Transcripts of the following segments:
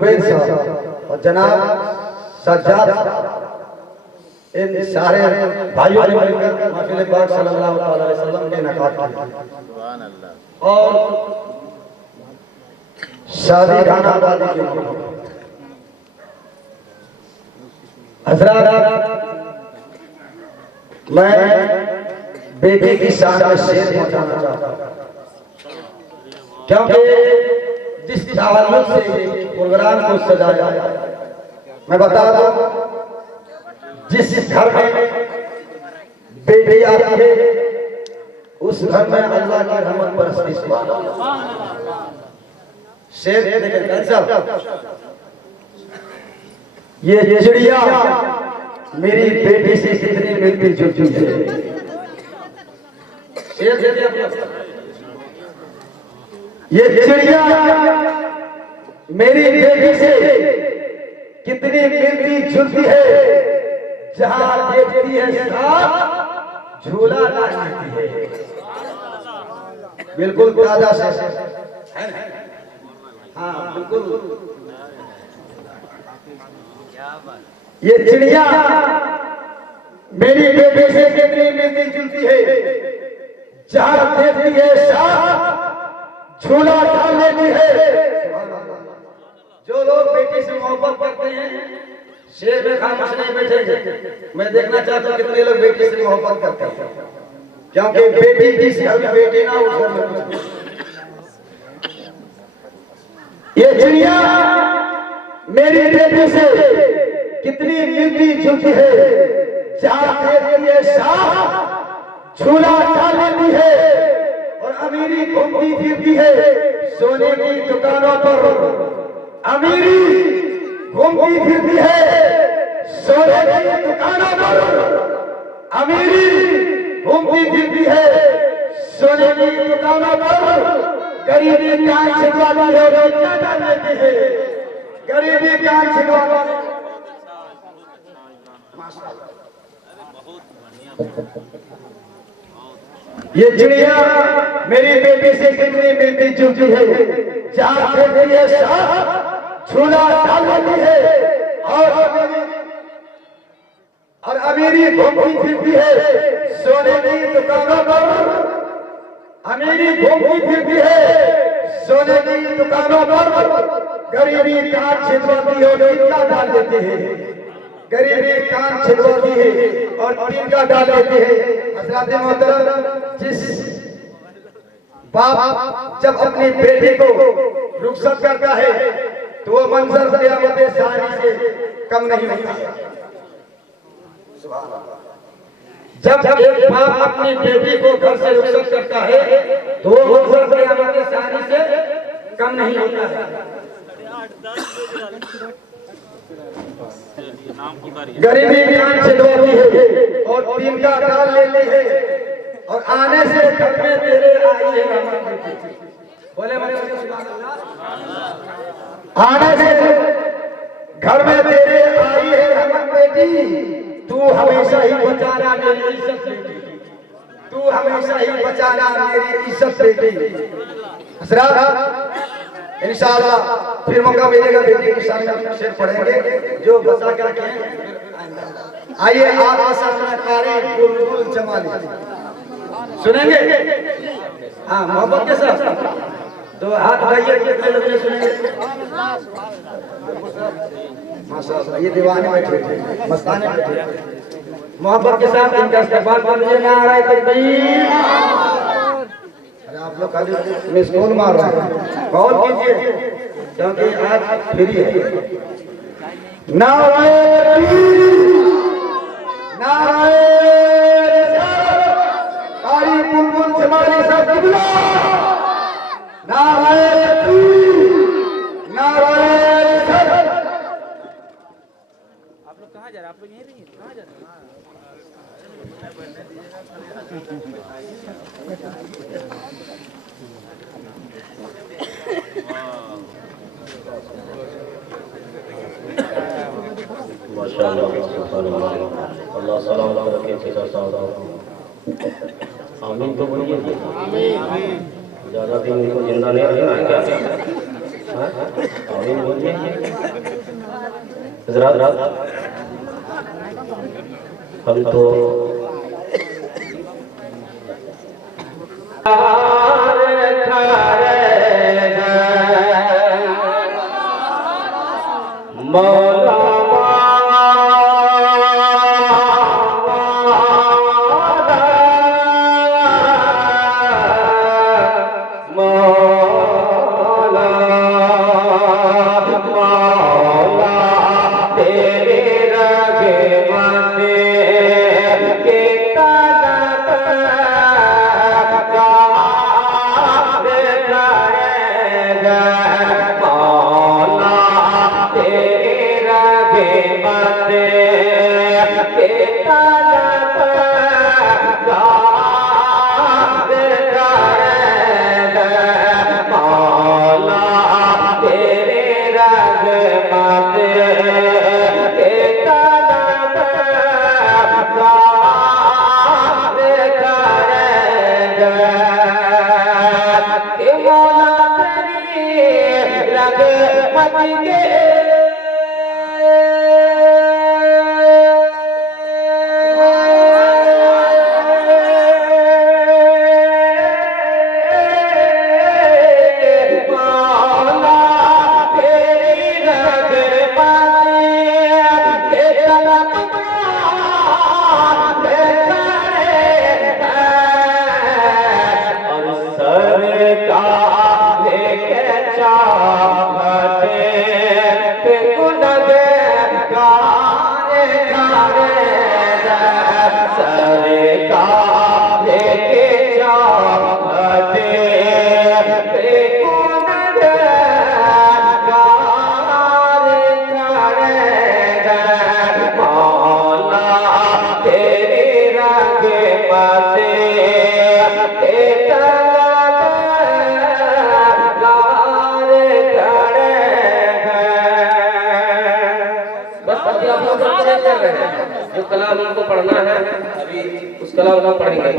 जुबैर साहब और जनाब सज्जाद साहब, इन सारे भाइयों ने मिलकर महफिल पाक सल्लल्लाहु अलैहि वसल्लम के इनेकाद किया। सुभान अल्लाह। और शादी खाना आबादी के हजरात, मैं बेटी की शान में शेर पहुंचाना चाहता हूं, क्योंकि जिस ताल्लुक से प्रोग्राम को सजाया, मैं बता दूं, जिस घर में बेटी आती है उस घर में अल्लाह की रहमत बरसती है। शेर देखें कैसा, ये चिड़िया मेरी बेटी से कितनी मिलती जुलती है। शेर देखिए, ये चिड़िया मेरी बेटी से कितनी मिलती जुलती है, जहां देखती है साथ झूला डालती है। बिल्कुल ताजा शेर, हाँ बिल्कुल। ये चिड़िया मेरी बेटी से कितनी मिलती जुलती है, जहां देखती है साथ झूला डाल लेती है। जो लोग बेटी से मोहब्बत करते हैं शेर में खामोश नहीं बैठेंगे। मैं देखना चाहता हूं कितने लोग बेटी से मोहब्बत करते हैं, क्योंकि बेटी जिस घर में बेटी ना उस घर में। ये चिड़िया मेरी बेटी से कितनी मिलती जुलती है, जहां देखती है साथ झूला डाल लेती है। और अमीरी घूमती फिरती है सोने की दुकानों पर, अमीरी घूमती फिरती है सोने की दुकानों पर, अमीरी घूमती फिरती है सोने की दुकानों पर। गरीबी कान छिपवाती है, रोटियां डाल लेती है, गरीबी कान छिपवाती है। ये चिड़िया मेरी बेटी से कितनी मिलती जुलती है, जहां देखती है साथ झूला डाल लेती है। और अमीरी घूमती फिरती है सोने की दुकानों पर, अमीरी घूमती फिरती है सोने की दुकानों पर। गरीबी कान छिपवाती है, टीका डाल देती है, गरीबी कान छिपवाती है और टीका डाल देती है। हज़रात मोहतरम, जिस बाप जब अपनी बेटी को रुखसत करता है तो वो मंजर क़यामत सारी से कम नहीं होता। जब एक बाप अपनी बेटी को घर से रुखसत करता है तो वो मंजर क़यामत सारी से कम नहीं होता है। गरीबी कान छिपवाती है और टीका डाल लेती है। और आने से घर में तेरे आई है रहमत बेटी, बोले आने से घर में तेरे आई है रहमत बेटी। तू हमेशा ही बचाना मेरी इज्जत बेटी, तू हमेशा ही बचाना मेरी इज्जत बेटी। इंशाअल्लाह फिर मौका मिलेगा बेटी की शान में शेर पढ़ेंगे जो बचा कर रखे। आइए आप आशा कारी बुलबुल जमाली सुनेंगे, हाँ मोहब्बत के साथ। तो हाथ भाइयों कितने लोग सुनेंगे? माशाअल्लाह, ये दीवाने बैठे मस्ताने बैठे, मोहब्बत के साथ इनका इस्तेमाल कीजिए। नारे तकबीर। आप लोग खाली मिस कॉल मार रहे हैं, कॉल कीजिए क्योंकि आज फ्री है। नारे नारे कारी बुलबुल जमाली साहब किबला, नारे नारे। आप लोग कहाँ जा रहे हैं? आप लोग यहीं रहिए, कहाँ जा रहे हैं? अल्लाह सलाम रखे। आमीन तो बोलिए। ज्यादा दिन को जिंदा नहीं रहना है क्या? आमीन बोलिए। हजरात हम तो मौला जो कलाम हमको पढ़ना है अभी उस कलाम को पढ़ेंगे।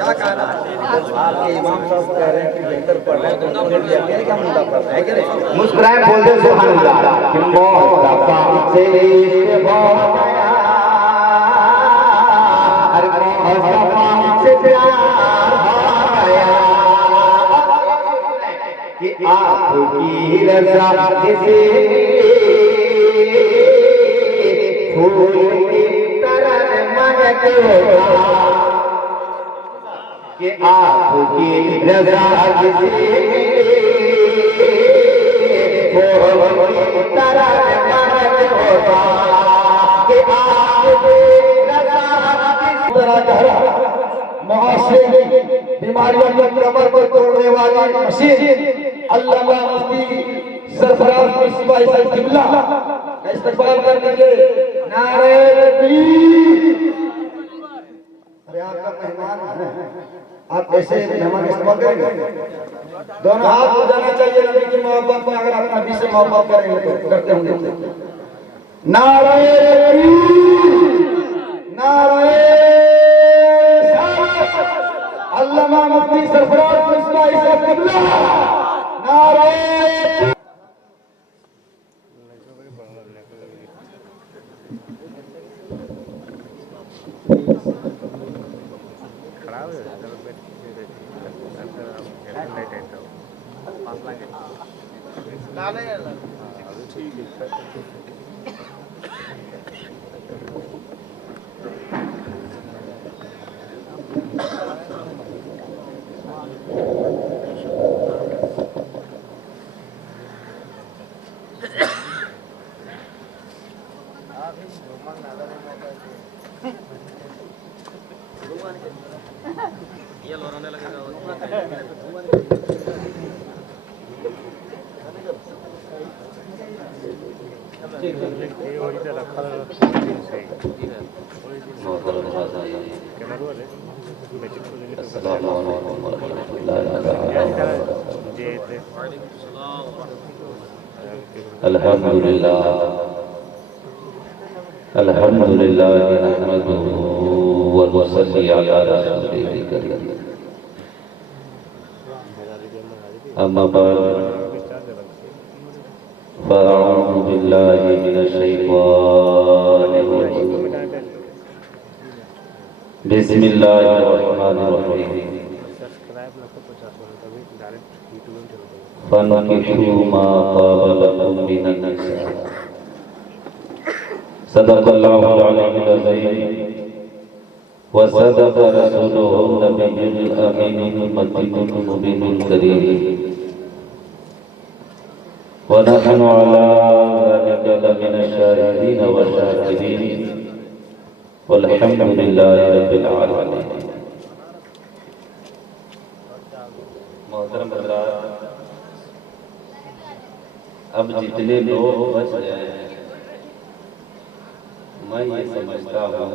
क्या कहना आपके इमाम साहब कह रहे हैं कि बेहतर पढ़ रहे हैं तो मेरे क्या मुद्दा पढ़ रहे हैं क्या नहीं मुस्कुराए बोल दे सुभान अल्लाह कि मोहब्बत से इश्क हो गया हर मोहब्बत से प्यार हो गया कि आपकी रज़ा किसी फूल की तरह महक होगा कि आपकी रज़ा किसी फूल की तरह महक होगा कि आपकी रज़ा मुआसिर बीमारियों की कमर को तोड़ने वाली मशीन अल्लामा मुफ्ती सरफराज मिसबाह साहब किबला का इस्तकबाल कर लीजिए। नारे तकबीर। अरे आपका मेहमान है, आप ऐसे मेहमान इस्तेमाल करेंगे? दोनों हाथ हो जाना चाहिए नबी की मोहब्बत में। अगर आप नबी से मोहब्बत करेंगे तो करते होंगे। नारे तकबीर, नारे अल्लामा मुफ्ती सरफराज मिसबाह साहब किबला नारे। अल्हम्दुलिल्लाह अल्हम्दुलिल्लाह नहमदुहु व नसल्ली अला रसूलिल करीम। अम्मा बाद फ़अऊज़ु बिल्लाहि मिनश शैतानिर रजीम। बिस्मिल्लाहिर रहमानिर रहीम। फनकिहू मा ताब लकुम मिनन निसा। सदक़ल्लाहुल अलीयुल अज़ीम व सदक़ रसूलुहुन नबियुल अमीनुल मतीनुल मुबीनुल करीम। व नहनु अला ज़ालिका लमिनश शाहिदीन व शाकिरीन वल्हम्दुलिल्लाहि रब्बिल आलमीन। मोहतरम हज़रात, अब जितने लोग बच गए हैं, मैं ये समझता हूँ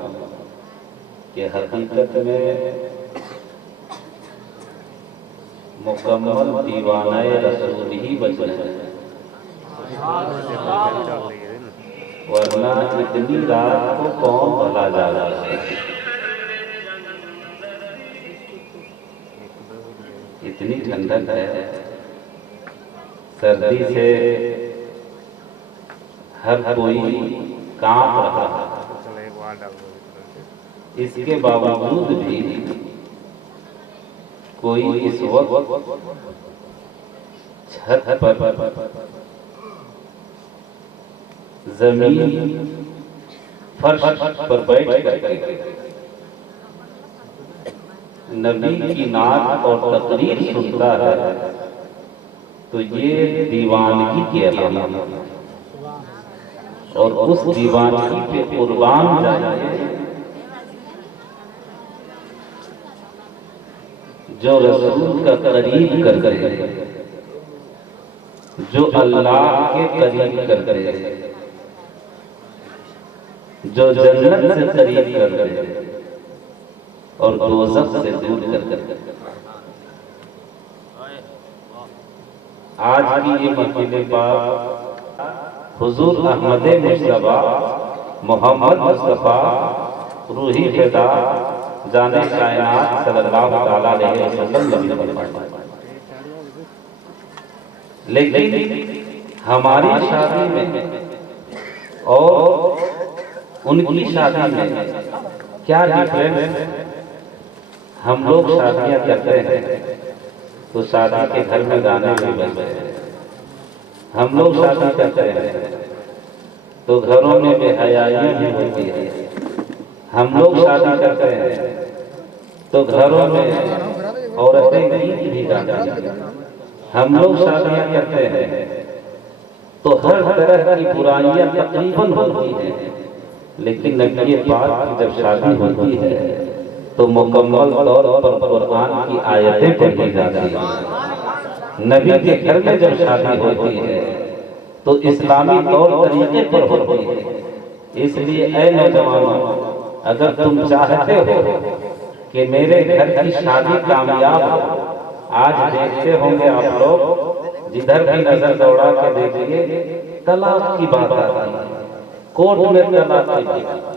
कि हकीकत में मुकम्मल दीवानाए रसूल ही बच गए हैं, वरना इतनी रात को कौन भला जा रहा है। इतनी ठंडक है, सर्दी से हर कोई कांप रहा है। इसके बावजूद भी कोई इस वक्त छत पर जमीन फर्श पर बैठ करके नबी की नात और तकरीर सुनता है, तो ये दीवानगी की अलामत है। और उस दीवानगी पे कुर्बान जाइए जो रसूल का करीब कर गए, जो अल्लाह के करीब कर गए, जो जन्नत से करीब कर गए और दोज़ख से दूर कर गए। आज की ये महफिल पाक हुजूर अहमद मुस्तफा मोहम्मद मुस्तफा रूही फिदा जाने कायनात सल्लल्लाहु ताला अलैहि वसल्लम। लेकिन हमारी शादी में और उनकी शादी में क्या डिफरेंस है? हम लोग शादियां करते हैं तो शादी के घर में गाने भी बजते हैं। हम लोग शादी करते हैं तो घरों में बेहयाई भी होती है। हम लोग शादी करते हैं तो घरों में औरतें गीत भी गाती हैं। हम लोग शादियां करते हैं तो हर तरह की बुराइयां तकरीबन होती हैं, लेकिन नबी पाक की जब शादी होती है तो मुकम्मल तौर पर कुरान की आयतें पढ़ी जाती हैं। नबी के घर में जब शादी होती है तो इस्लामी तौर तरीके पर होती है। इसलिए ऐ नौजवानों, अगर तुम चाहते हो कि मेरे घर की शादी कामयाब हो, आज देखते होंगे आप लोग, जिधर भी नजर दौड़ा के देखिए तलाक की बात आती है, कोर्ट में तलाक की बात,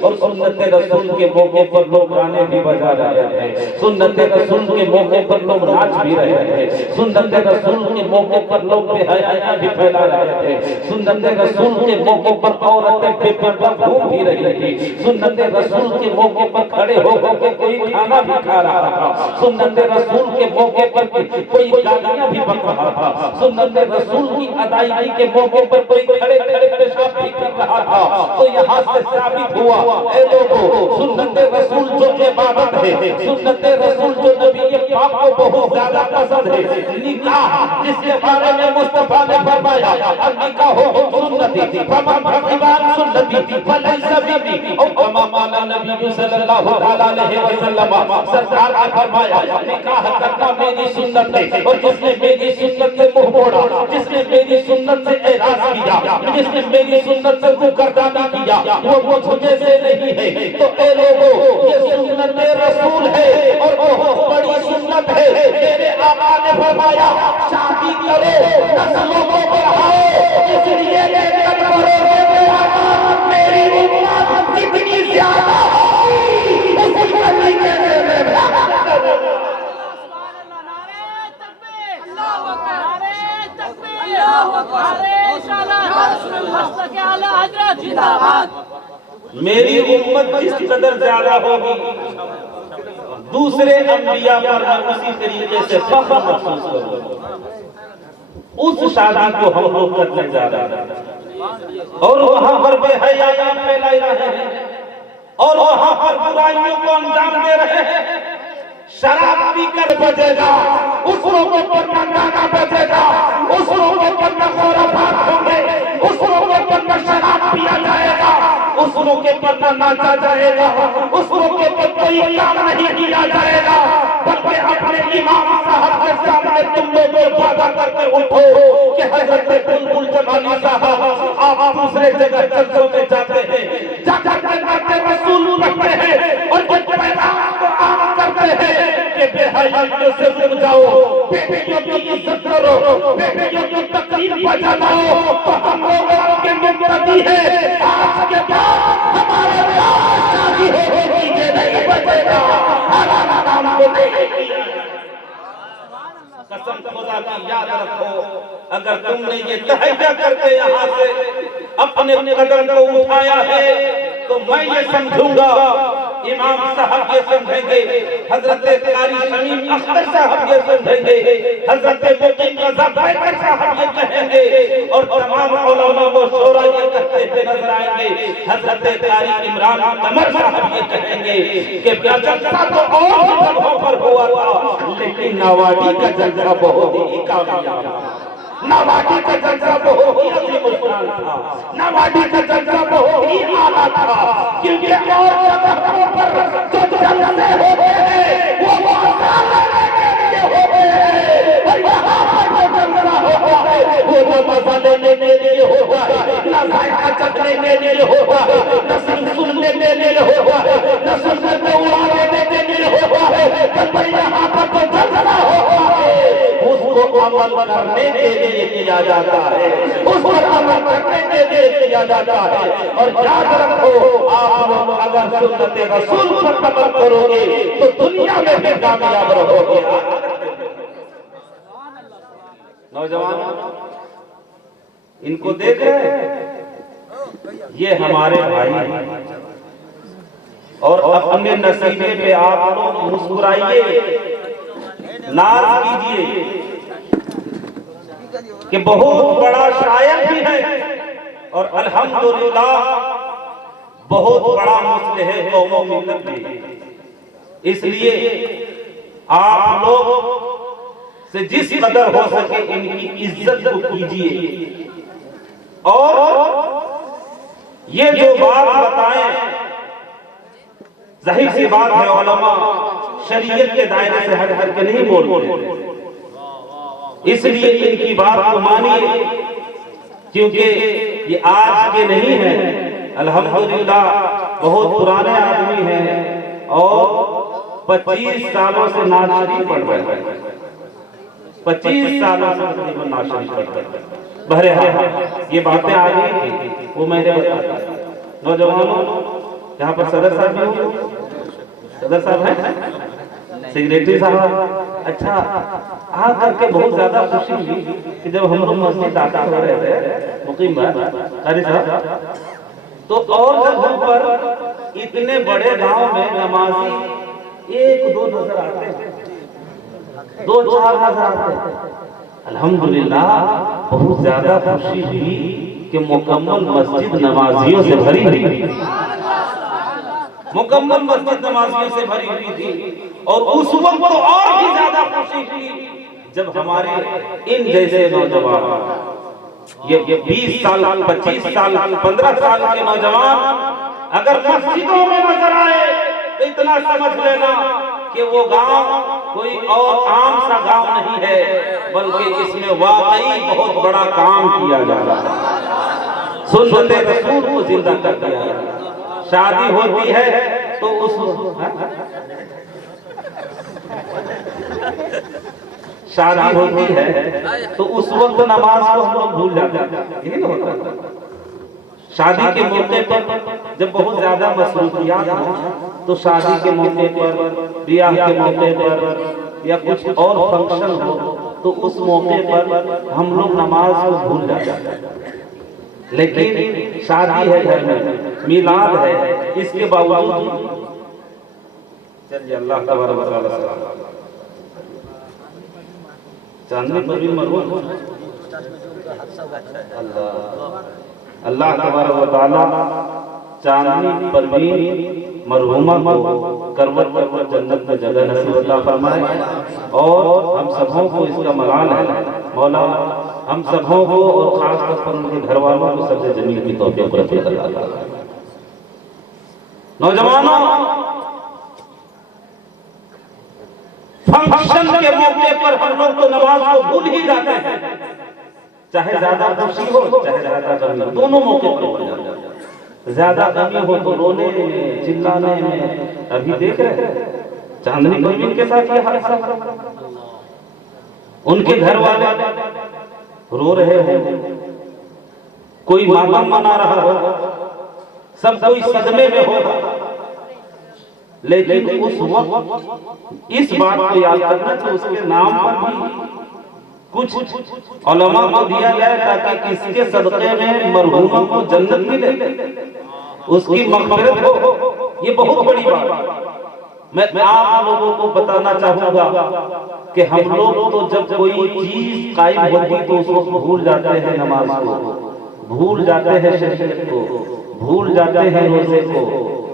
और सुन्नत रसूल के मौके पर लोग गाने भी बजा रहे थे, सुन्नत रसूल के मौके पर लोग नाच भी रहे थे, सुन्नत रसूल के मौके पर लोग बेहयाइयां भी फैला रहे थे, सुन्नत रसूल के मौके पर औरतें बेपर्दा घूम भी रही थी, सुन्नत रसूल के मौके पर खड़े होकर के कोई खाना भी खा रहा था, सुन्नत रसूल के मौके पर कोई गालियां भी बक रहा था, सुन्नत रसूल की अदायगी के मौके पर कोई खड़े खड़े पेशाब भी कर रहा था। तो यहाँ से साबित हुआ, ऐ लोगों, सुन्नत रसूल जो इबादत है, सुन्नत रसूल जो नबी के पाक को बहुत ज्यादा पसंद है, निकाह जिसके बारे में मुस्तफा ने फरमाया, निकाह हो सुन्नती, फमन भगवान सुन्नती सुन्नती फलैसा मिन्नी और कमा काला नबी सल्लल्लाहु अलैहि वसल्लम। सरकार ने फरमाया निकाह करना मेरी सुन्नत है, और जिसने मेरी सुन्नत से मुंह मोड़ा, जिसने मेरी सुन्नत से एराज किया, जिसने मेरी सुन्नत से मुकर्रमी किया, वो मुझ में से नहीं है। तो ए लोगों, ये सुन्नत रसूल है और बहुत बड़ी सुन्नत है। मेरे आका ने फरमाया शादी करो, नस्लों को बढ़ाओ, इसलिए मेरी उम्मत जितनी ज्यादा होगी उसी तरीके से मेरी उम्मत जिस कदर ज्यादा होगी दूसरे अंबिया पर मैं उसी तरीके से फख्र महसूस करूंगा। उस शादी को हम लोग करने जा रहे हैं और वहां पर बेहयाई फैला रहे हैं और वहां पर बुराइयों को अंजाम दे रहे हैं। शराब पीकर बजेगा, उस लोगों पर गाना बजेगा, उस लोगों पर खुराफात होंगे, उस लोगों पर शराब पिया जाएगा, उस मौके पर नाचा जाएगा, उस मौके पर कोई काम नहीं किया जाएगा, बल्कि अपने इमाम साहब के सामने तुम लोग वादा करके उठो कि हजरत बुलबुल जमानी साहब आप दूसरे जगह जलसों में जाते हैं, जाकर के नाते रसूल पढ़ते हैं और जब पैगाम को आम करते हैं कि बेहयाइयों से रुक जाओ, बेटियों की इज्जत करो, बेटियों की तकरीर बजा लाओ, तो हम लोग आपके मुक्तदी है। आज के बाद हमारे पास शादी होगी कि नहीं बचेगा, हमारा नाम को नहीं किया। कसम खुदा की याद रखो, अगर तुमने ये तहैया करके यहाँ से अपने कदम को उठाया है तो मैं ये समझूंगा, इमाम साहब ये समझेंगे, हजरत कारी शमीम अख्तर साहब ये समझेंगे, हजरत मुकीम रज़ा बैकर साहब ये कहेंगे और तमाम उलमा व शोरा ये कहते हुए नजर आएंगे। हजरत कारी इमरान कमर साहब ये कहेंगे कि जलसा तो और जगहों पर हुआ था, लेकिन नवाडी का जलसा बहुत ही कामयाब था। नवाडी का जलसा बहुत ही अजीमुशान था, नवाडी का जलसा बहुत ही आला था, क्योंकि और जगहों पर जो जलसे होते हैं वो मसाले लेने के लिए होते हैं, और यहाँ पर जो जलसा होता है वो मसाले लेने के लिए होता है, न जायका चखने के लिए होता है, न सुनने के लिए होता है, न सुनने को उड़ाने के लिए होता है, बल्कि यहाँ पर जो जलसा होता है उसको अमल करने के लिए किया जाता है, उस पर अमल करने के लिए किया जाता है। और याद रखो, आप लोग अगर सुन्नत रसूल पर अमल करोगे तो दुनिया में भी कामयाब रहोगे। नौजवान इनको देख रहे हैं, ये हमारे भाई हैं और अपने नसीबे पे आप लोग मुस्कुराइए, नाज कीजिए कि बहुत बड़ा शायर भी है और अल्हम्दुलिल्लाह बहुत बड़ा मुस्लिह है कौमों मिल्लत भी। इसलिए आप लोग से जिस कदर हो सके इनकी इज्जत को कीजिए और ये जो बात बताएं, जाहिर सी बात है उलमा शरीयत के दायरे से हट के नहीं बोलते, इसलिए इनकी बात को मानिए, क्योंकि ये आज के नहीं है, अल्हम्दुलिल्लाह बहुत पुराने आदमी हैं और 25 सालों से नाशरी पढ़ रहे हैं, 25 सालों से तकरीबन नाशरी पढ़ रहे हैं। बहरहाल ये बातें आ गई थी वो मैंने बताया। नौजवानों यहाँ पर सदर साहब भी हो, सदर साहब हैं, सेक्रेटरी साहब, अच्छा आ करके बहुत ज्यादा खुशी हुई कि जब हम लोग मस्जिद दाखिल हो रहे थे मुकीम कारी साहब, तो और जगहों पर इतने बड़े गांव में नमाजी 1-2 नजर आते हैं, 2-4 नजर आते हैं। अल्हम्दुलिल्लाह बहुत ज्यादा खुशी हुई कि मुकम्मल मस्जिद नमाजियों से भरी हुई, मुकम्मल मस्जिद नमाजियों से भरी हुई थी। और उस वक्त तो और भी ज्यादा खुशी हुई जब हमारे इन जैसे नौजवान ये 20 साल 25 साल 15 साल के नौजवान अगर मस्जिदों में नजर आए तो इतना समझ लेना कि वो गांव कोई और आम सा गांव नहीं है, बल्कि इसमें वाकई बहुत बड़ा काम किया जा रहा है। सुन्नते रसूल को जिंदा कर दिया है। शादी होती है तो उस शादी होती है तो उस वक्त नमाज को हम लोग भूल जाते हैं, यही ना होता है। शादी के मौके पर जब बहुत ज्यादा मसरूफियात हो तो शादी के मौके पर, ब्याह के मौके पर या कुछ और फंक्शन हो तो उस मौके पर हम लोग नमाज को भूल जाते हैं। लेकिन शादी है घर में, मिलाद है, इसके बावजूद चलिए अल्लाह तबारक व तआला चांदनी पर भी मरहूम अल्लाह तबारक व तआला चांदनी पर भी मरहूमा को करवट करवट जन्नत में जगह नसीब अता फरमाए। और हम सबों को इसका मलाल है मौला, हम सबों को और खास तौर पर उनके घर वालों को सबसे जमील की तौफीक अता फरमाए। नौजवानों, फंक्शन के मौके पर हम लोग तो नमाज को भूल ही जाते हैं, चाहे ज्यादा खुशी हो चाहे ज्यादा गमी हो, दोनों मौके पर भूल जाते हैं। ज्यादा गमी हो तो रोने में चिल्लाने में, अभी देख रहे हैं चांदनी परवीन के साथ ये हादसा, उनके घर वाले रो रहे हो, कोई मातम मना रहा हो, सब कोई सदमे में होगा, लेकिन उस वक्त इस बात को याद करना कि उसके नाम पर भी कुछ उलमा को दिया जाए ताकि किसके सदक़े में मरहूमा को जन्नत मिले, उसकी मग़फ़िरत हो। ये बहुत बड़ी बात मैं आप लोगों को बताना चाहूंगा कि हम लोग तो जब कोई चीज कायम होती तो उस वक्त भूल जाते हैं नमाज को, भूल जाते हैं शरीयत को, भूल जाते हैं रोजे को,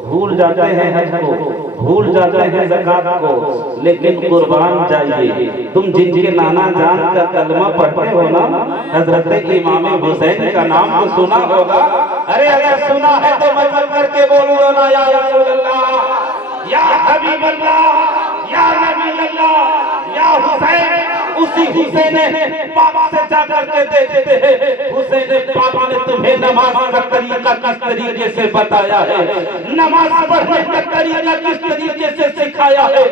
भूल जाते हैं हज को, भूल जाते हैं ज़कात को। लेकिन कुर्बान जाइए, तुम जिनके नाना जान का कलमा पढ़ते हो ना, हजरत इमाम हुसैन का नाम तो सुना होगा। अरे अगर सुना है तो मतलब करके बोलो ना, या रसूल अल्लाह, या हबीब अल्लाह, या नबी अल्लाह, या हुसैन। उसी हुसैन पाक से जाकर के देखते हैं, हुसैन पाक ने तुम्हें नमाज का तरीका किस तरीके से बताया है, नमाज पढ़ने का तरीका किस तरीके से सिखाया है।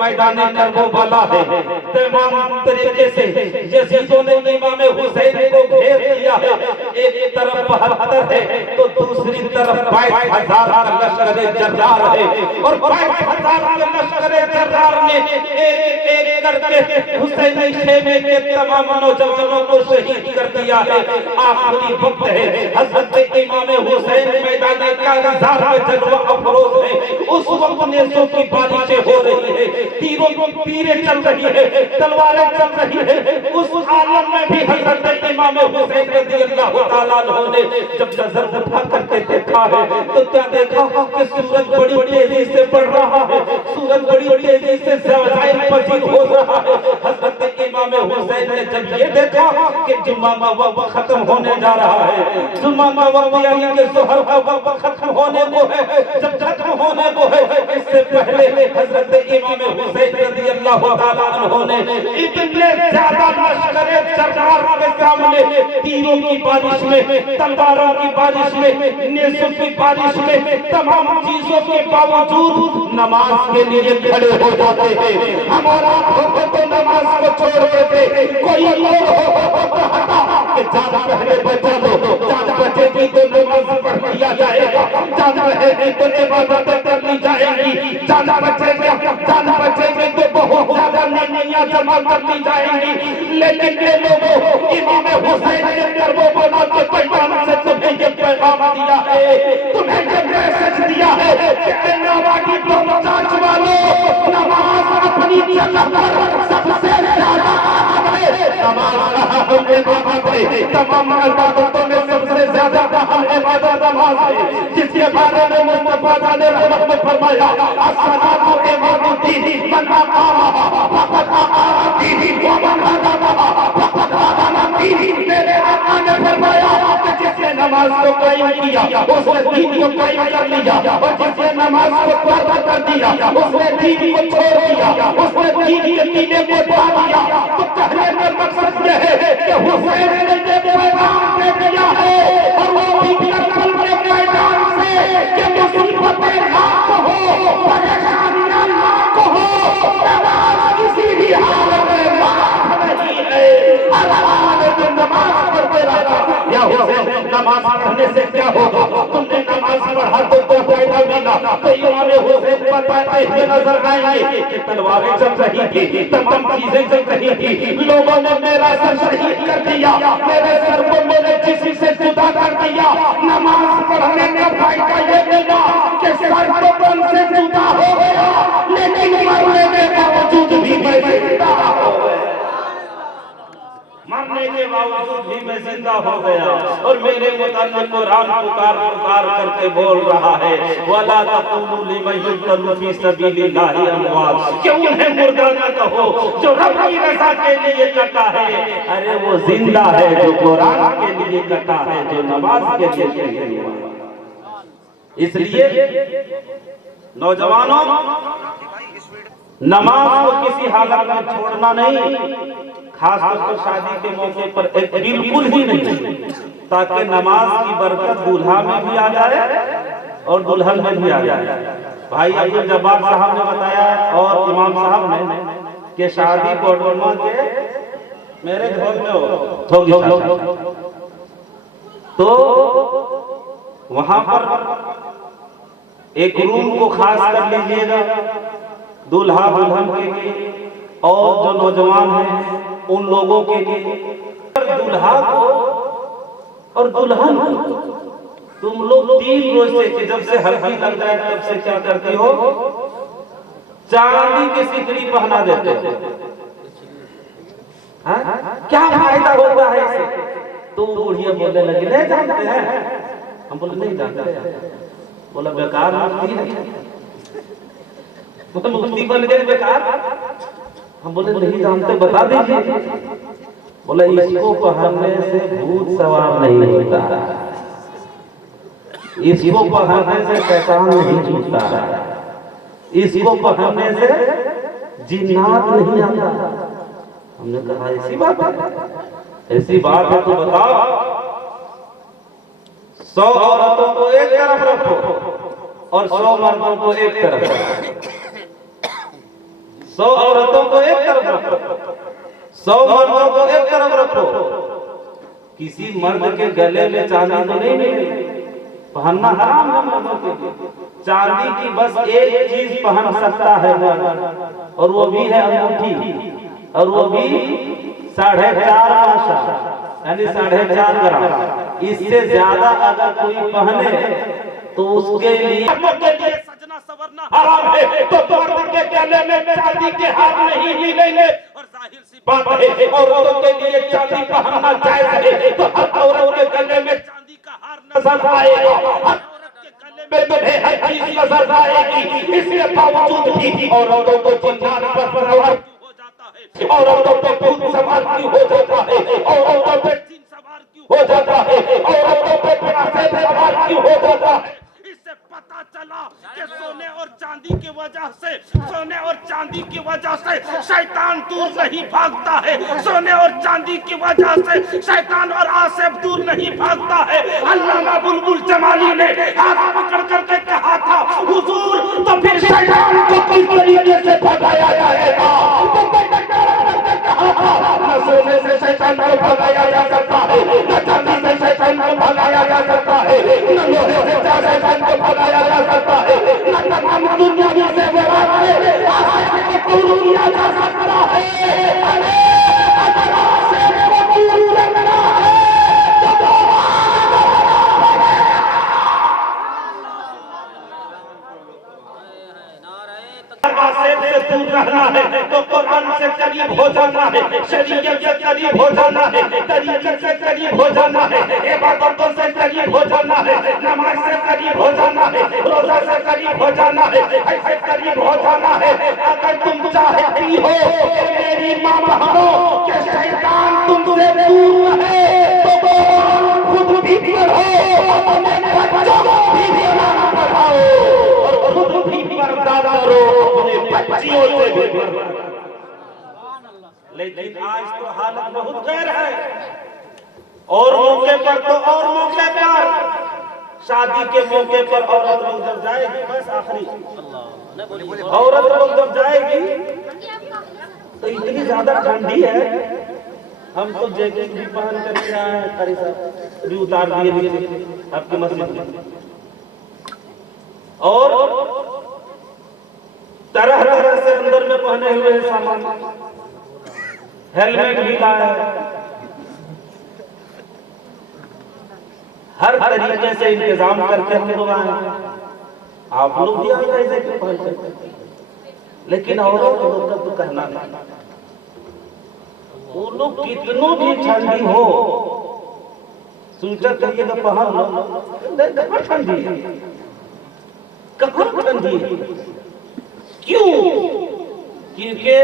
मैदान करबला है, तमाम तरीके से यजीदों ने इमाम हुसैन को घेर लिया है। एक तरफ 72 है तो दूसरी तरफ 22,000 का लश्कर जर्रार है, और 22,000 के लश्कर जर्रार ने एक एक करके हुसैन खेमे के तमाम नौजवानों को शहीद कर दिया है। आखिरी वक्त है, हजरत इमाम हुसैन मैदान काज़ार में जलवा अफरोज है। उस वक्त नेज़ों की बारिशें हो रही है, तीरें चल रही है, तलवारें चल रही है। उस आलम में भी हजरत इमाम हुसैन रज़ियल्लाहु ताला अन्हु ने जब नजर उठा करके देखा है तो क्या देखा कि सूरज बड़ी तेजी से बढ़ रहा है, सूरज बड़ी तेजी से ज़वाइल पसीद हो रहा है। हजरत इमाम हुसैन ने जब ये देखा कि जुम्मा का वक्त खत्म होने जा रहा है, जुम्मा का वक्त यानी कि ज़ोहर का वक्त खत्म होने को है, जब खत्म होने को है, इससे पहले हजरत इमाम हुसैन रज़ियल्लाहु ताला अन्हु ने इतने ज्यादा लश्कर जर्रार के सामने तीरों की बारिश में, तलवारों की बारिश में, नेज़ों की बारिश में, तमाम चीजों के बावजूद नमाज के लिए खड़े हो जाते हैं। हमारा तो नमाज को छोड़ देते, कोई और हो हटा कि जान पहले बचा लो, जान बचेगी तो नमाज पढ़ लिया जाएगा, जान रहेगी तो इबादत कर ली जाएगी, जान बचेगी तो बहुत ज्यादा नेकियां जमा कर ली जाएंगी। लेकिन ये लोगों इमाम हुसैन के कर्बला के पैगाम से तुम्हें ये पैगाम दिया है, तुम्हें ये मैसेज दिया है कि नवाकी तुम जांच वालों, नमाज अपनी जगह पर सबसे ज्यादा तमाम इबादतों में सबसे ज्यादा अहम इबादत नमाज है, जिसके बारे में मुस्तफा ने रहमत फरमाया, अस्सलातु इमामुद्दीन मन अक़ामहा फक़द अक़ामद्दीन व मन हदमहा फक़द हदमद्दीन। मेरे आका ने नमाज को कायम किया उसने दीन को कायम कर लिया, और जिसने नमाज को तर्क कर दिया उसने दीन को छोड़ दिया, उसने दीन के कीले को ढा दिया। तो कहने का मकसद यह है कि हुसैन ने जो पैगाम दे दिया है और वो भी करबल के मैदान से कि मुसीबतें लाख हो, परेशानियां लाख हो, नमाज किसी भी हालत में माफ नहीं है। नमाज पढ़ते रहना। या हुसैन नमाज पढ़ने से क्या होगा? तुमने नमाज पढ़ा तो क्या फायदा मिला? तो इमाम हुसैन बताते हुए नजर आएंगे कि तलवारें चल रही थी, तमाम चीजें चल रही थी, लोगों ने मेरा सर शहीद कर दिया, मेरे सर को मेरे जिस्म से जुदा कर दिया। नमाज पढ़ने का फायदा ये मिला कि सर तो बन से जुदा हो गया, लेकिन मरने के बावजूद भी मैं जिंदा हो गया। मरने के बावजूद भी मैं जिंदा हो गया। और मेरे मुताल्लिक़ कुरान पुकार पुकार करके बोल रहा है, वला तक़ूलू लिमन युक़्तलू फ़ी सबीलिल्लाहि अमवात, कि उन्हें मुर्दा न कहो जो रब की रज़ा के लिए कटा है। अरे वो जिंदा है जो कुरान के लिए कटा है, जो नमाज के लिए शहीद हुआ। इसलिए नौजवानों, नमाज को किसी हालत में छोड़ना नहीं, खासतौर पर शादी के मौके पर बिल्कुल ही नहीं, ताकि नमाज की बरकत दूल्हा में भी आ जाए और दुल्हन में भी आ जाए। भाई अब्दुल जब्बार साहब ने बताया और इमाम साहब ने कि शादी कोडरमा के मेरे घर में हो तो वहां पर एक रूम को खास कर लीजिएगा दूल्हा दुल्हन के लिए, और जो नौजवान हैं उन लोगों के लिए। दूल्हा को और दुल्हन को तुम लोग 3 रोज से कि जब से हल्दी लग जाए तब से क्या करती हो? चांदी की सिकड़ी पहना देते हो। क्या फायदा होता है इससे? तो बुढ़िया बोलने लगी नहीं जानते हैं। हम बोले नहीं जानते। बोला बेकार मुफ्ती है, तो मुफ्ती बन गए बेकार। हम बोले नहीं जानते, बता दीजिए। बोला इसको पहनने से भूत सवार नहीं होता, इसको पहनने से शैतान नहीं छूटता है, इसको पहनने से जिन्नात नहीं आता। हमने कहा ऐसी बात है? ऐसी बात है तो बताओ। 100 औरतों को एक तरफ रखो और 100 मर्दों को एक तरफ रखो। 100 औरतों को एक तरफ रखो, 100 मर्दों को एक तरफ रखो। किसी मर्द के गले में चांदी तो नहीं मिलेगी, पहनना हराम है मर्दों के लिए। चांदी की बस एक चीज पहन सकता है और वो भी है अंगूठी, और वो भी 4.5 आशा यानी 4.5 ग्राम। इससे ज्यादा अगर कोई पहने तो उसके लिए सजना सवरना हराम है। तो मर्द के गले में चांदी के हार नहीं मिलेंगे, और जाहिर सी बात है औरतों के लिए चांदी पहनना जायज है। तो हर औरत के गले में चांदी का हार नजर आएगा, हर औरत के गले में तुम्हें हर चीज नजर आएगी। इसके बावजूद भी औरतों को जिन्नात पर सवार हो जाता है, औरतों पे भूत सवार क्यों हो जाता है, औरतों पे जिन सवार क्यों हो जाता है, औरतों पे प्यासे सवार क्यों हो जाता है? इससे पता चला कि सोने और चांदी की वजह से, सोने और चांदी की वजह से शैतान दूर नहीं भागता है, सोने और चांदी की वजह से शैतान और आसिफ दूर नहीं भागता है। अल्लामा बुलबुल जमाली ने हाथ पकड़ करके कहा था, हुजूर तो फिर शैतान को किस तरीके से भगाया जाएगा? तो न सोने से शैतान को भगाया जा सकता है, न चांदी से शैतान को भगाया जा सकता है, न लोहे से शैतान को भगाया जा सकता है, न तमाम दुनिया से व्यवहार को दूर किया जा सकता है। अरे अगर आसिफ को दूर करना है तो आसिफ से दूर रहना है तो कुरान से करीब हो जाना है, शरीयत से करीब हो जाना है, तरीक़त से करीब हो जाना है, इबादतों से करीब हो जाना है, नमाज से करीब हो जाना है, रोजा से करीब हो जाना है, ऐसे करीब हो जाना है। अगर तुम चाहती हो कि मेरी मां बहनों के शैतान तुमसे दूर रहे तो खुद भी पढ़ो अपने बच्चों को भी कुरान पढ़ाओ और खुद भी पर्दा करो, अपने बच्चियों से भी पर्दा करो। लेकिन आज तो हालत बहुत गैर है, और मौके पर तो और मौके पर, शादी के मौके पर औरत लोग जब जाएगी, बस आखिरी औरत लोग जब जाएगी तो इतनी ज्यादा ठंडी है, हम तो जैकेट भी पहन कर के आए हैं, खरी साहब भी उतार दिए नीचे आपकी मस्जिद में, और तरह तरह से अंदर में पहने हुए सामान, हेलमेट भी लाया है, हर तरीके से इंतजाम करके हम लोग आए हैं। आप लोग भी आए ऐसे क्यों पहन करके? लेकिन औरत लोग का तो कहना नहीं, वो लोग कितनों भी ठंडी हो, स्वेटर कहिए तो पहन लो, कहाँ ठंडी है, कहाँ ठंडी है, क्यों? क्योंकि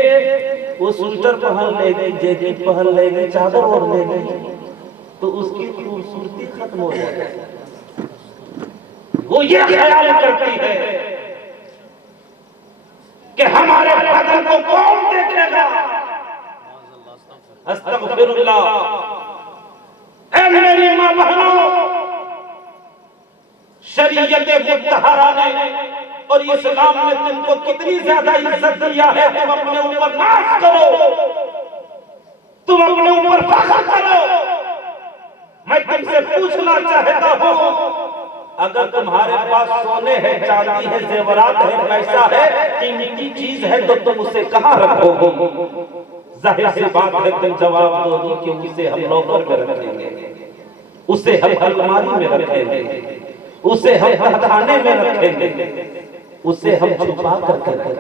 वो स्वेटर पहन लेगी, जैकेट पहन लेगी, चादर ओढ़ लेगी, तो उसकी खूबसूरती खत्म हो जाएगी। वो ये ख्याल करती है कि हमारे बदन को कौन देखेगा। अस्तगफिरुल्लाह। ऐ मेरी मां बहनों, शरीयत मुत्तहरा ने और इस्लाम ने तुमको कितनी ज्यादा इज्जत दिया है, तुम अपने ऊपर नाज करो, तुम अपने ऊपर फख्र करो। मैं तुमसे पूछना चाहता हूं, अगर तुम्हारे पास सोने है, चांदी है, जेवरात है, पैसा है, कीमती चीज है, तो तुम उसे कहां रखोगे? जाहिर सी बात है तुम जवाब दोगी कि उसे हम लॉकर में रखेंगे, उसे हम अलमारी में रखेंगे, उसे हम खाने में रखेंगे, उसे हम छुपा कर रखेंगे,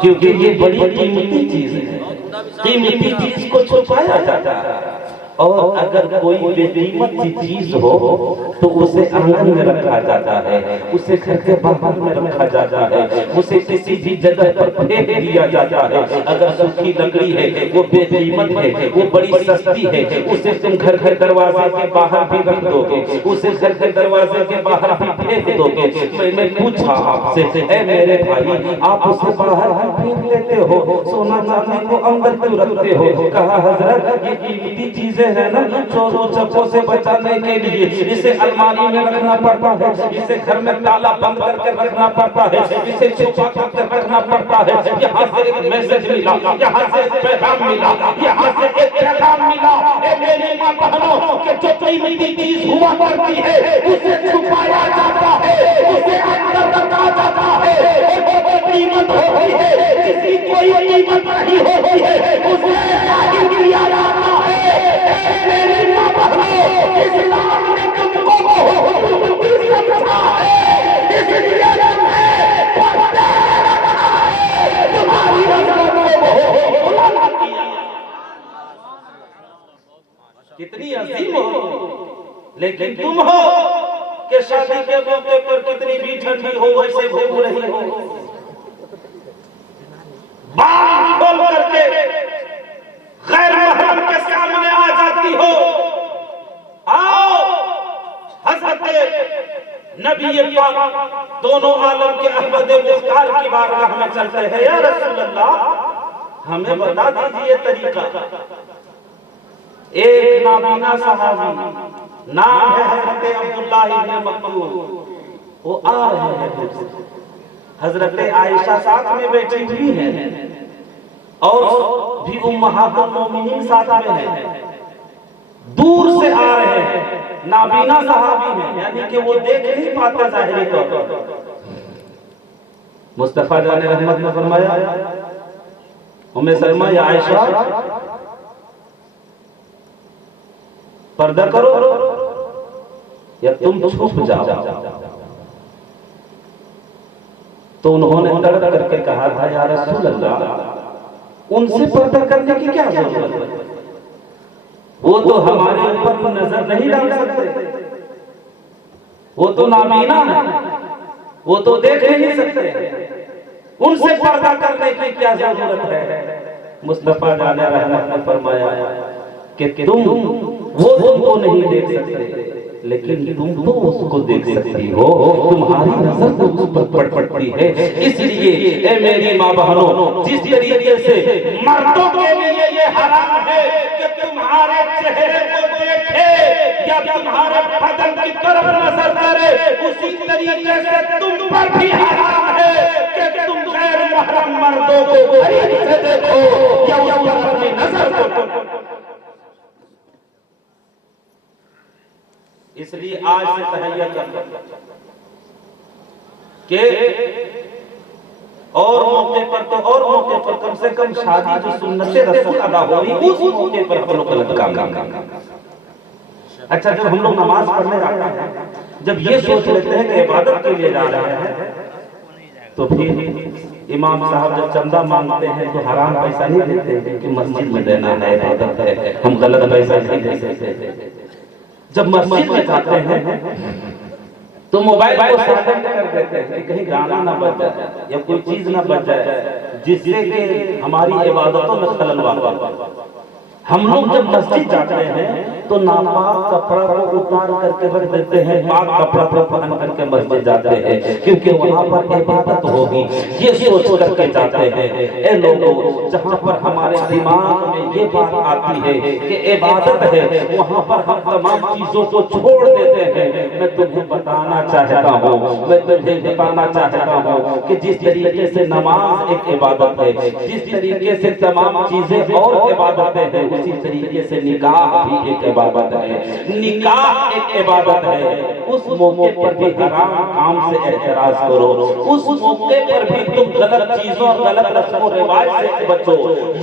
क्योंकि ये बड़ी कीमती चीज है। कीमती चीज को छुपाया जाता है, और अगर कोई बेकीमत सी चीज हो तो उसे आंगन में रखा जाता है, उसे घर के बाहर में रखा जाता है, उसे किसी भी जगह पर फेंक दिया जाता है। अगर सूखी लकड़ी है, वो बेकीमत है, वो बड़ी सस्ती है, उसे तुम घर के दरवाजे के बाहर भी रख दोगे, उसे घर के दरवाजे के बाहर भी फेंक दोगे। मैंने पूछा आपसे, ऐ मेरे भाई, आप उसे बाहर भी फेंक देते हो, सोना चांदी को अंदर क्यों रखते हो? कहा हजरत, ये कीमती चीजें है ना, चोरों चक्कों से बचाने के लिए इसे अलमारी में रखना पड़ता है, इसे घर में ताला बंद करके रखना पड़ता है, इसे छुपा करके रखना पड़ता है। यहाँ से एक मैसेज मिला, यहाँ से एक पैगाम मिला, यहाँ से एक पैगाम मिला। ए मेरी मां बहनों, कि जो कीमती चीज हुआ करती है उसे छुपाया जाता है, उसे अंदर रखा जाता है, वो कीमत होती है, किसी कोई कीमत नहीं होती है, उसे जाहिर किया जाता है। मेरी मां बहनों, इस्लाम ने तुमको समझा है, इसलिए पर्दा रखा है, तुम्हारी रज़ा को बुलंद किया। कितनी अजीम हो, लेकिन तुम हो कि शादी के मौके पर कितनी भी ठंडी हो वैसे घूम रही हो, बाल खोल करके गैर महरम के सामने आ जाती हो। आओ हज़रत नबी पाक दोनों आलम के अहमद मुख्तार की बारगाह में चलते हैं। या रसूल अल्लाह, हमें बता दीजिए तरीका। एक नाबीना सहाबी, नाम है हज़रत अब्दुल्लाह इब्न मक्तूम, वो आ रहे हैं, हज़रत आयशा साथ में बैठी हुई है और भी उम्महातुल मोमिनीन साथ में है, दूर से आ रहे हैं, नाबीना सहाबी हैं, यानी कि वो देख नहीं पाते ज़ाहिरी तौर पर। मुस्तफा जान रहमत ने फरमाया, उम्मे सलमा, या आयशा पर्दा करो या तुम छुप जाओ। तो उन्होंने तड़प करके कहा था, या रसूल अल्लाह, उनसे पर्दा करने की क्या जरूरत है? वो तो हमारे ऊपर नजर नहीं डाल सकते, वो तो नाबीना है, वो तो देख नहीं सकते, उनसे पर्दा करने की क्या जरूरत है? मुस्तफा जाने रहमत ने फरमाया कि तुम वो तुमको नहीं देख सकते, लेकिन तुम तो उसको देख सकती हो, तुम्हारी नजर तो उस पर पड़ती है। इसलिए ए मेरी माँ बहनों, जिस तरीके से मर्दों के लिए ये हराम है कि तुम्हारे चेहरे को देखे या तुम्हारे बदन की तरफ नजर करे, उसी तरीके से तुम पर भी हराम है कि तुम गैर महरम मर्दों को करीब से देखो या उस पर अपनी नजर को। इसलिए आज से तहैया कर के और मौके पर तो और मौके पर कम से कम शादी जो सुन्नत रसूल अदा हो रही उस मौके पर हम लोग गलत काम करना। अच्छा, जब हम लोग नमाज पढ़ने जाते हैं, जब ये सोच लेते हैं कि इबादत के लिए जा रहे हैं, तो फिर इमाम साहब जब चंदा मांगते हैं तो हराम पैसा नहीं देते कि मस्जिद में देना है, इबादत है, हम गलत पैसा नहीं दे सकते। जब मस्जिद में जाते हैं तो मोबाइल को साइलेंट कर देते हैं कि कहीं गाना ना बज जाए या कोई चीज ना बज जाए जिससे कि हमारी इबादतों में खलल वाक़। हम लोग जब मस्जिद जाते हैं तो नापाक कपड़ा को उतार करके रख देते हैं, पाक कपड़ा को पहन करके मस्जिद जाते हैं क्योंकि वहां पर इबादत होगी, ये सोच करके जाते हैं। ए लोगों, जहां पर हमारे दिमाग में ये बात आती है कि इबादत है, वहां पर हम तमाम चीजों को छोड़ देते हैं। मैं तुम्हें बताना चाहता हूँ कि जिस तरीके से नमाज एक इबादत है, जिस तरीके से तमाम चीजें और इबादतें हैं, उसी तरीके से निकाह भी एक इबादत है। निकाह एक इबादत है। उस मौके पर भी हराम काम से एहतराज करो, उस मौके पर भी तुम गलत चीजों और गलत रस्मों रिवाज से बचो।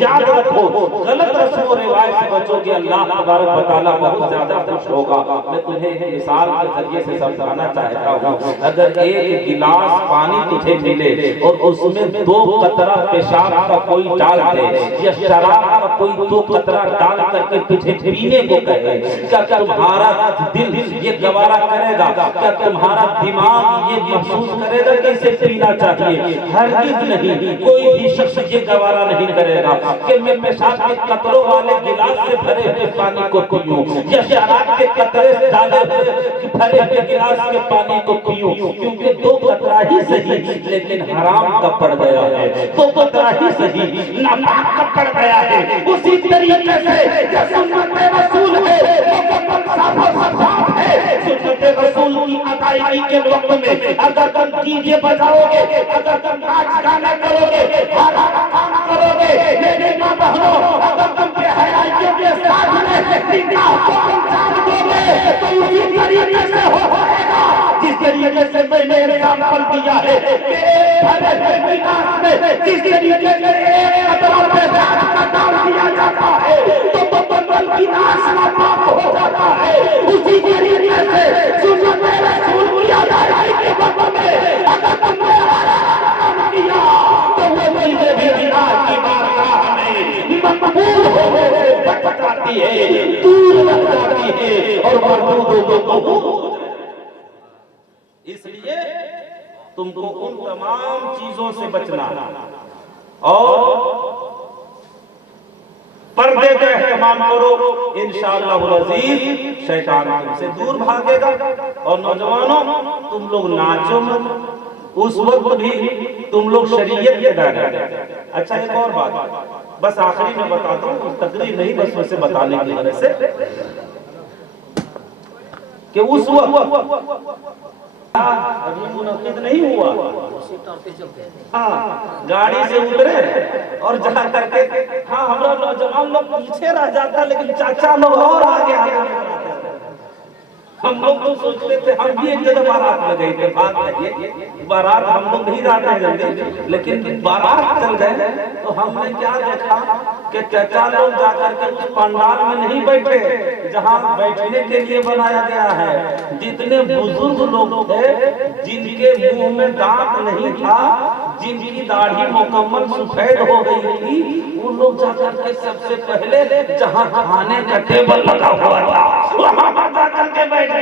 याद रखो, गलत रस्मों रिवाज से बचोगे, अल्लाह तबारक व तआला बहुत ज्यादा खुश होगा। मैं तुम्हें एक मिसाल के जरिए से समझाना चाहता हूँ। अगर एक गिलास पानी तुझे मिले और उसमें 2 कतरा पेशाब का कोई डाल दे या शराब का कोई 2 कतरा डाल करके तुझे पीने को कहे, क्या तुम्हारा दिल ये गवारा करेगा? क्या तुम्हारा दिमाग ये महसूस करेगा कि इसे पीना चाहिए? हरगिज़ नहीं। कोई भी शख्स ये गवारा नहीं करेगा कि मैं पेशाब के कतरों वाले गिलास से भरे हुए पानी को पीऊं या शराब के कतरे डाले भरे हुए गिलास के पानी को पीऊं, क्योंकि 2 कतरा ही सही लेकिन हराम का पड़ गया है, 2 कतरा ही सही नापाक का पड़ गया है। उसी तरीके से सुन्नत रसूल है, सुन्नत रसूल की अदायगी के वक्त में अगर तुम डीजे बजाओगे, अगर तुम नाच गाना करोगे, हराम काम करोगे, मेरी मां बहनों, अगर तुम बेहयाइयों के साथ में निकाह को अंजाम दोगे तो उसी तरीके से होगा जिस तरीके से मैंने एग्जाम्पल दिया है कि भले विकास में जिस तरीके से एक कदम पे रात का डाल दिया जाता है तो बदल की नाश नापाक हो जाता है। उसी तरीके से सुन्नत रसूल की अदायगी के वक्त में अगर तुमने काम किया तो वो चीजें भी अल्लाह की बारगाह में मकबूल होने से बच जाती है, दूर रह जाती है और मरदूदों को कबूल। इसलिए तुमको उन तमाम चीजों से बचना और पर्दे का एहतमाम करो, इंशाअल्लाह अज़ीज़ शैतान तुमसे दूर भागेगा। और नौजवानों, तुम लोग नाचो मत, उस वक्त भी तुम लोग शरीयत के दायरे में। अच्छा, एक और बात बस आखिरी में बता दूं, तकरीर नहीं बस वैसे बताने की वजह से कि उस वक्त अभी मुनक़िद नहीं हुआ, हाँ गाड़ी से उतरे और जा करके, हाँ हमारा नौजवान लोग पीछे रह जाता लेकिन चाचा लोग और आगे हम लोग तो सोचते थे, हम भी एक जगह बारात में गए थे, बात है बारात हम लोग नहीं जाते हैं जल्दी, लेकिन बारात चल गए तो हमने क्या देखा कि चाचा लोग जाकर के उस पंडाल में नहीं बैठे जहाँ बैठने के लिए बनाया गया है। जितने बुजुर्ग लोग थे, जिनके मुंह में दांत नहीं था, जिनकी दाढ़ी मुकम्मल सफेद हो गई थी, उन लोग जाकर के सबसे पहले जहाँ खाने का टेबल लगा हुआ था वहाँ पर जाकर के बैठे।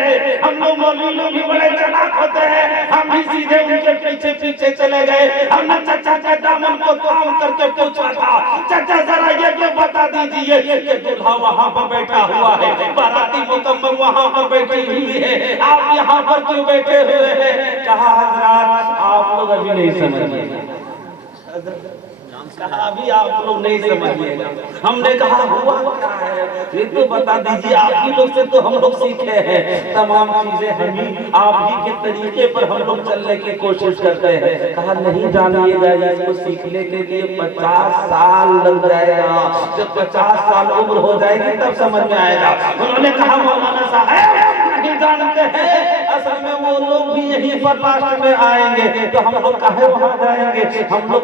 हम लोग मौलवी लोग भी बड़े चालाक होते हैं, हम भी सीधे उनके पीछे पीछे चले गए। हमने चाचा के दामन को थाम करके पूछा था, चाचा जरा ये बता दीजिए कि दूल्हा वहां पर बैठा हुआ है, बाराती मुकम्मल वहां पर बैठी हुई है, आप यहाँ पर क्यों बैठे हुए हैं? कहा हजरात आप लोग अभी नहीं समझिएगा, कहा अभी आप लोग नहीं समझिएगा। हमने कहा हुआ क्या है ये तो बता दीजिए, आप ही लोग से तो हम लोग सीखे हैं तमाम चीजें, हम ही आप ही के तरीके पर हम लोग चलने की कोशिश करते हैं। कहा नहीं जानिएगा, इसको सीखने के लिए 50 साल लग जाएगा, जब 50 साल उम्र हो जाएगी तब समझ में आएगा। उन्होंने कहा मौलाना साहब नहीं जानते हैं, असल में वो लोग भी यहीं पर लास्ट में आएंगे तो हम लोग काहे वहां जाएंगे, हम लोग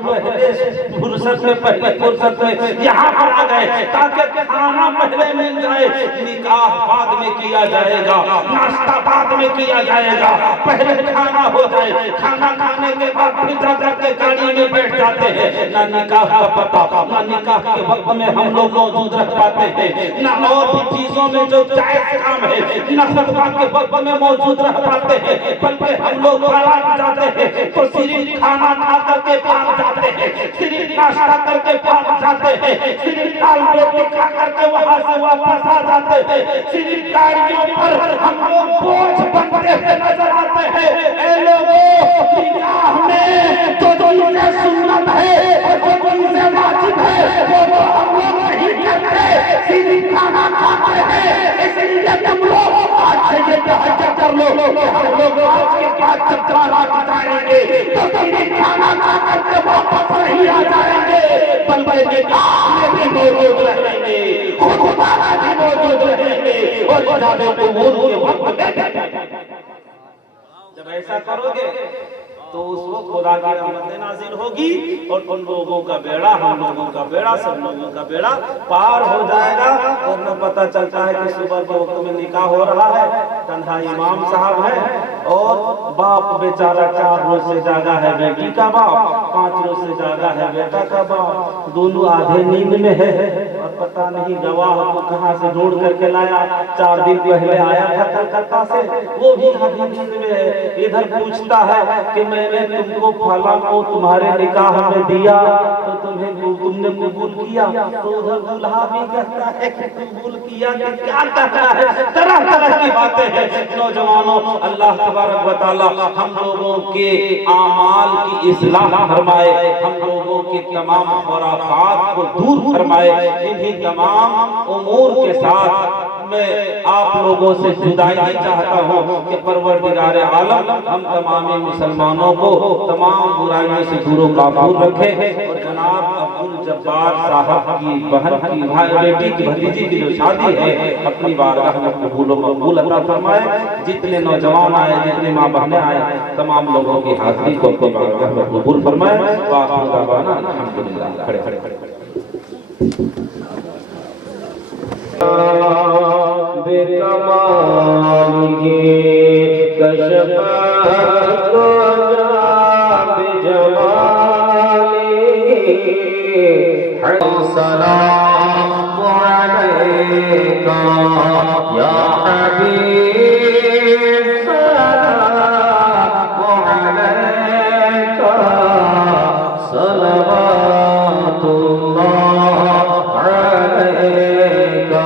पहले फुर्सत में यहाँ पर आ गए ताकि खाना पहले मिल जाए, निकाह बाद में किया जाएगा, नाश्ता बाद में किया जाएगा, पहले खाना हो जाए, खाना खाने के बाद फिर जाकर के गाड़ी में बैठ जाते हैं, ना निकाह का पता, ना निकाह के वक्त में हम लोग मौजूद रह पाते हैं, ना और भी चीजों में जो जायज काम है, ना खुतबा के वक्त में मौजूद रह पाते हैं, बल्कि हम लोग बारात जाते हैं तो सिर्फ खाना खा करके भाग जाते हैं, सिर्फ नाश्ता करके भाग जाते हैं, सिर्फ दाल रोटी खा करके वहां से वापस आ जाते हैं, सिर्फ गाड़ियों पर हम लोग बोझ बनते हुए नजर आते हैं। ऐ लोगों, निकाह में जो चीजें सुन्नत है और जो चीजें वाजिब है वो तो हम लोग नहीं करते, सिर्फ खाना खाते हैं। इसलिए तुम लोग आज से ये तहज्जुद कर लो, हम लोग आज के बाद जब बारात जाएंगे तो सिर्फ खाना खा करके वापस नहीं आ जाएंगे, बल्कि निकाह में भी मौजूद रहेंगे, खुतबा में भी मौजूद रहेंगे और इजाज़त कबूल के वक्त में। जब ऐसा करोगे तो उस वक्त खुदा की रहमत नाज़िल होगी और उन लोगों का बेड़ा, हम लोगों का बेड़ा, सब लोगों का बेड़ा पार हो जाएगा। और न पता चलता है कि सुबह के वक्त में निकाह हो रहा है, तन्हा इमाम साहब है और बाप बेचारा 4 रोज से जागा है, बेटी का बाप 5 रोज से जागा है, बेटा का बाप, दोनों आधे नींद में है और पता नहीं गवाह को कहां से ढूंढ करके लाया। 4 दिन पहले आया था कलकत्ता से, वो भी आधे नींद में है, इधर पूछता है कि मैंने तुमको फला को तुम्हारे निकाह में दिया तो तुमने कबूल किया, तो उधर दूल्हा भी कहता है कि कबूल किया कि क्या कहता है, तरह तरह की बातें हैं। नौजवानों, अल्लाह तबारक व तआला हम लोगों के आमाल की इस्लाह फरमाए, हम लोगों के तमाम खुराफात को दूर फरमाए। इन्हीं तमाम उमूर के साथ मैं आप लोगों से जुदाई चाहता हूँ कि परवरदिगार आलम हम तमाम मुसलमानों को तमाम बुराइयों से दूर काबूल रखे और जनाब अब्दुल जब्बार साहब की बहन की बेटी की भतीजी की जो शादी है अपनी बारगाह में कबूल मकबूल अता फरमाए। जितने नौजवान आए, जितने माँ बहनें आए, तमाम लोगों की हाजिरी को अपनी बारगाह में कबूल फरमाए। अल्हम्दुलिल्लाह। खड़े खड़े खड़े बेकमालिही कशफत बिजमालिही सलाम अलैका या हबीब, सलाम अलैका सलवातुल्लाह अलैका।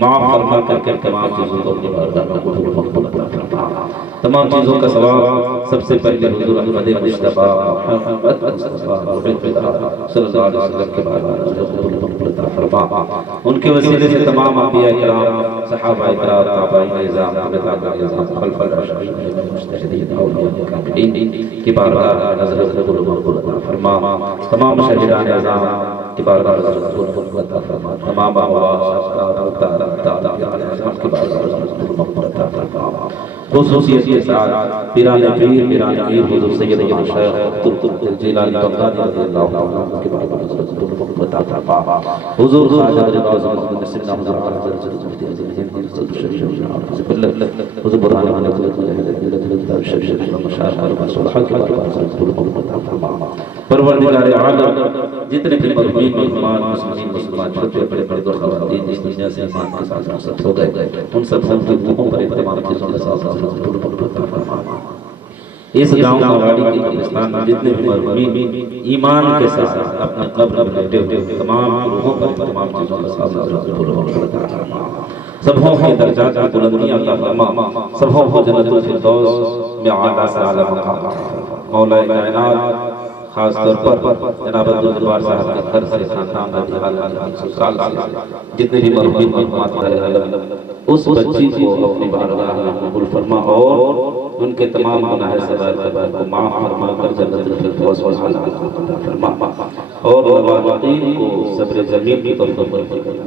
माफ फरमा करके तमाम चीजों को अपनी बारगाह में कबूल फरमा। तमाम चीजों का सवाब सबसे पहले हुजूर अहमद मुस्तफा मुहम्मद मुस्तफा सल्लल्लाहु अलैहि वसल्लम के बारगाह में कबूल फरमा। उनके वसीले से तमाम अंबिया किराम सहाबा किराम ताबईन निजाम निजाम खलफल राशिदीन मुजतहिदीन औलिया कामिलीन की बारगाह में नजर कबूल फरमा। तमाम शहीदान आज़म की बारगाह में नजर कबूल फरमा। तमाम खुसूसियत के साथ पीराने पीर पीराने पीर हुजूर सैयद शेख अब्दुल जिलानी बगदादी रज़ियल्लाहु ताला अन्हु के बारे में बता फरमा। हुजूर ख्वाजा रिज़ा मुहम्मद नसीब हुजूर मुफ्ती अज़ीम हुजूर बुरहान वाले शरीफ मशाइख और मसलह के बारे में बता फरमा। परवरदिगार आलम जितने भी मरहूम मुसलमान मुसलमान छोटे बड़े बड़े खवातीन इस दुनिया से ईमान के साथ रुखसत हो गए उन सब के मुंहों पर तमाम चीजों के साथ इस गांव नवाड़ी के कब्रिस्तान में जितने भी मरहूम ईमान के साथ अपने कब्र में लेटे हुए तमाम रूहों पर तमाम चीजों के साथ सबों के दर्जात की बुलंदियां अता फरमा। सबों को जन्नतुल फिरदौस में आला से आला मकाम मौला कायनात खास तौर पर जनाब अब्दुल जब्बार साहब के घर से खानदान ससुराल से जितने भी मरहूम उस बच्ची को अपनी बारगाह में कबूल फरमा और उनके तमाम गुनाह सगायर कबायर को माफ फरमा कर जन्नतुल फिरदौस में आला फरमा और वालिदैन को सब्र जमील की तौफीक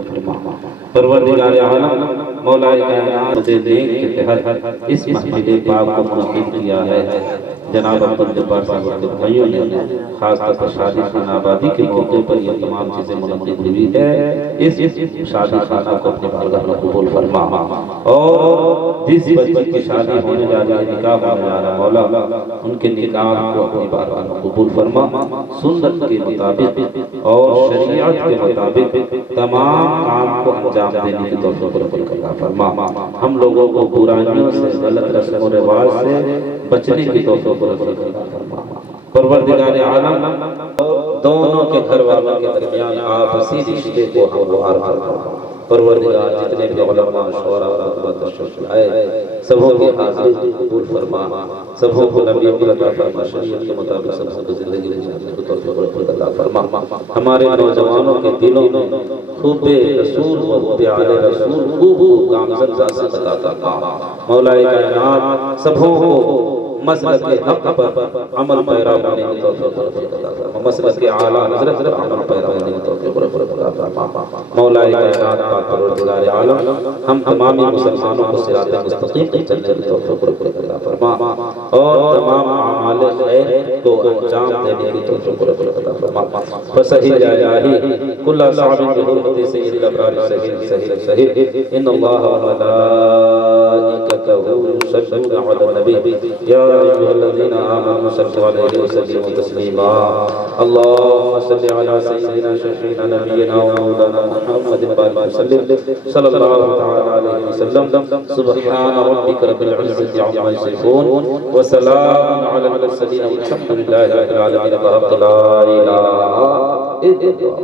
फरमा। परवरदिगार आलम मौला कायनात के देन के तहत इस महफिल पाक को मुनक़िद किया है। जनाब अब्दुल जब्बार साहब के भाइयों ने खास तौर पर शादी खाना आबादी के मौके पर ये तमाम चीजें मुनक़िद हुई है। इस शादी खाना को अपने बारगाह में कबूल फरमा और जिस बच्ची की शादी होने जा रही है निकाह होने जा रहा मौला उनके निकाह को अपनी बारगाह में कबूल फरमा। सुन्नत के मुताबिक और शरीयत के मुताबिक तमाम काम को अंजाम देने की तौफीक अता फरमा। हम लोगों को बुराइयों से गलत रस्म और रिवाज से बचने की तौफीक अता फरमा। परवरदिगार आलम दोनों के घर वालों के दरमियान आपसी रिश्ते को हमवार फरमा। परवरदिगार जितने भी उलमा शोरा और तशरीफ आए सबों की हाजिरी कबूल फरमा। सबों को नबी अता फरमा शरीयत के मुताबिक सबों को जिंदगी जीने की तौफीक अता फरमा। हमारे नौजवानों के दिलों में खूब रसूल व प्यारे रसूल खूब गामज़द से अता फरमा। मौला कायनात सबों को मसलक के हक पर अमल पैरा होने की तौफीक अता फरमा। मसलक के आला हज़रत पर अमल पैरा होने की तौफीक अता फरमा। मौला कायनात पाक परवरदिगार आलम हम तमाम मुसलमानों को सिरात मुस्तकीम पर चलने की तौफीक अता फरमा और तमाम अमाल खैर को अंजाम देने की तौफीक अता फरमा। फसही या इलाही कुल्ला साबिन bi hurmati sayyidil abrar sahih innallaha wa malaikatahu yusalluna 'alan nabi ya ayyuhalladhina amanu sallu 'alaihi wa sallimu taslima Allahumma salli 'ala sayyidina shafi'ina nabiyyina wa maulana Muhammadin wa sallim sallallahu ta'ala alaihi wa sallam subhana rabbika rabbil 'izzati 'amma yasifun wa salamun 'alal mursalin walhamdulillahi rabbil alamin la ilaha illallah।